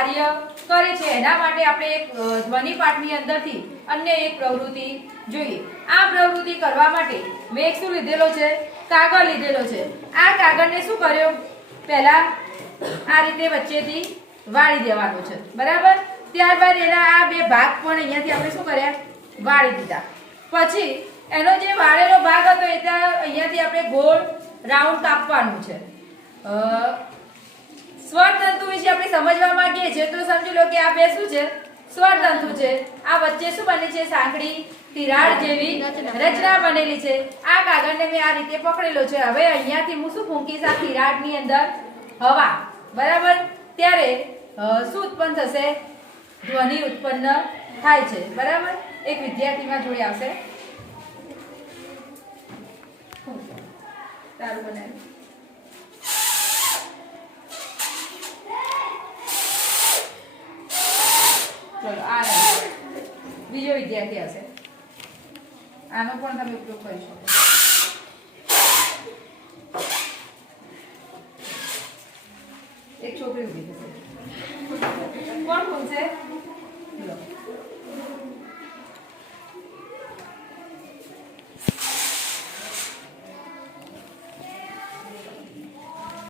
કાર્ય કરે છે એના માટે આપણે એક ધ્વનિ પાઠની અંદરથી અન્ય એક પ્રવૃત્તિ જોઈએ। આ પ્રવૃત્તિ કરવા માટે મેં એક શું લીધેલો છે, કાગળ લીધેલો છે। આ કાગળને શું કર્યો, પહેલા આ રીતે વચ્ચેથી વાળી દેવાનો છે, બરાબર। ત્યારબાદ એના આ બે ભાગ પણ અહીંયાથી આપણે શું કર્યા, વાળી દીધા। પછી એનો જે વાળેલો ભાગ હતો એ અહીંયાથી આપણે ગોળ રાઉન્ડ કાપવાનું છે। સ્વર તંતુ વિશે આપણે સમજવા માંગીએ છીએ તો સમજી લો કે આ બે શું છે, સ્વર તંતુ છે। આ વચ્ચે શું બને છે, સાંકડી તિરાડ જેવી રચના બનેલી છે। આ કાગળને મેં આ રીતે પકડેલો છે। હવે અહીંયાથી હું શું ફૂંકીશ આ તિરાડની અંદર હવા, બરાબર। ત્યારે શું ઉત્પન્ન થશે, ધ્વનિ ઉત્પન્ન થાય છે, બરાબર। એક વિદ્યાર્થીમાં જોડે આવશે, તારું બનાવ્યું ચલો આ બીજો વિદ્યાર્થી હશે, આનો પણ તમે ઉપયોગ કરી શકો। એક છોકરી ઉભી થશે, કોણ બોલશે,